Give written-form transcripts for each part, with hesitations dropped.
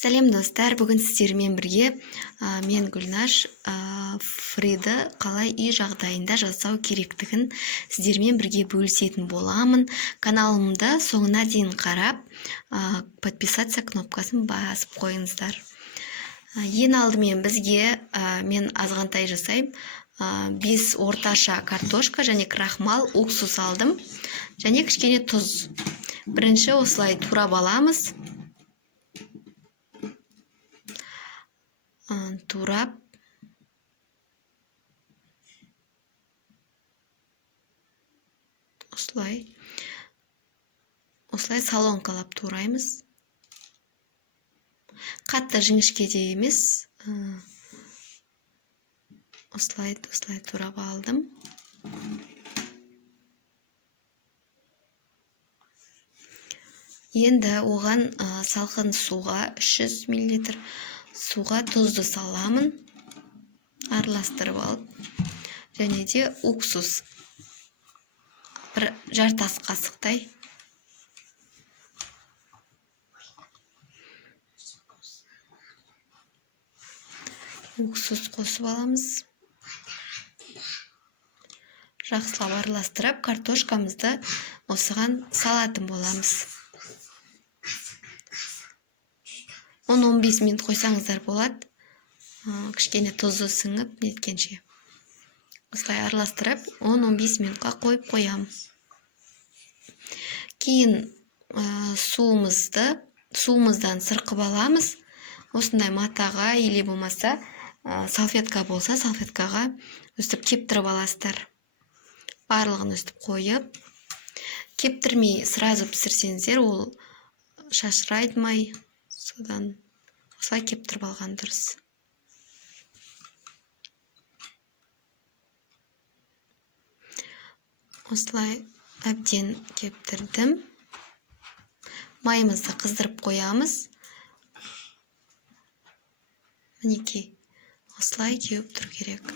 Сәлем достар, бүгін сіздермен бірге мен Гүлнаш фриді қалай үй жағдайында жасау керектігін сіздермен бірге бөлісетін боламын. Каналымды соңына дейін қарап, подписаться кнопкасын басып қойыңыздар. Ең алдымен бізге мен азғантай жасайым. 5 орташа картошка және крахмал, уксус алдым және кішкене тұз. Бірінші осылай турап аламыз. Турап осылай салонкалап тураймыз. Қатты жіңішкеде емес. Осылай турап алдым. Енді оған салқын суға 300 мл суға тұзды саламын, араластырып алып, және де уксус бір жартас қасықтай. Уксус қосып аламыз. Жақсылап араластырып, картошкамызды осыған салатын боламыз. 10-15 минут қойсаңыздар болады. Кішкене тұзы сіңіп неткенше. Осылай араластырып, 10-15 минутқа қойып қоям. Кейін суымыздан сырқып аламыз. Осындай матаға или болмаса салфетка болса, салфеткаға өстіп кептіріп аласыздар. Барлығын өстіп қойып, кептірмей сразу пісірсеңіздер, ол шашыраймай. Содан осылай кептіріп алған дұрыс. Осылай әбден кептірдім. Майымызды қыздырып қоямыз. Мінекей, осылай кеуіп тұр керек.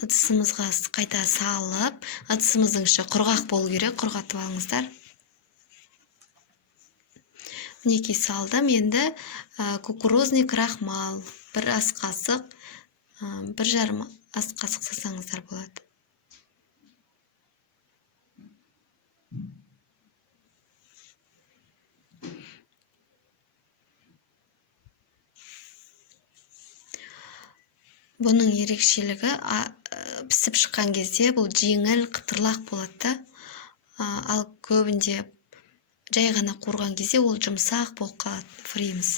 Ыдысымызға қайта салып, ыдысымыздың іші құрғақ болу керек, құрғатып алыңыздар. Мінекей салдым. Енді кукурузный крахмал, 1 ас қасық, 1,5 ас қасық салсаңыздар болады. Бұның ерекшелігі пісіп шыққан кезде бұл жеңіл, қытырлақ болады. Ал көбінде жай ғана қуырған кезде ол жұмсақ болып қалады фрийіміз.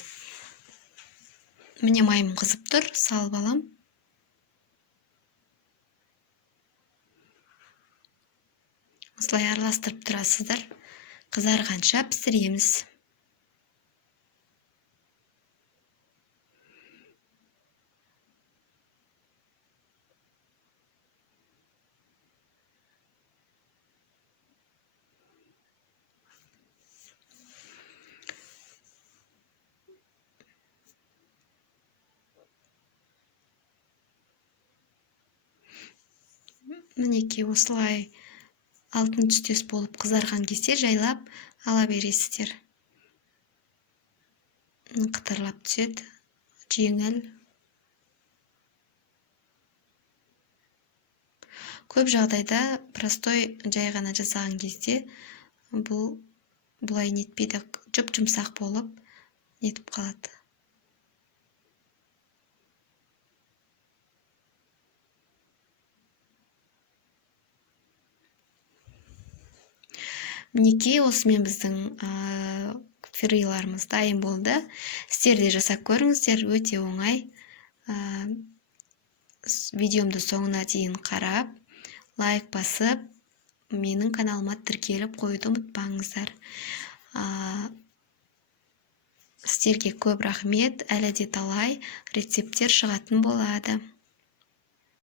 Міне майым қызып тұр, салып алам. Осылай араластырып тұрасыздар. Қызарғанша пісіреміз. Мінекей осылай алтын түстес болып қызарған кезде жайлап ала бересіздер. Қытырлап түседі, жеңіл. Көп жағдайда простой жай ғана жасаған кезде бұлай нетпейді, жұп-жұмсақ болып нетіп қалады. Мінекей, осымен біздің фриларымыз дайын болды. Сіздер де жасап көріңіздер, өте оңай. Видеомды соңына дейін қарап, лайк басып, менің каналыма тіркеліп қойуды ұмытпаңыздар. Сіздерге көп рахмет, әлі де талай рецепттер шығатын болады.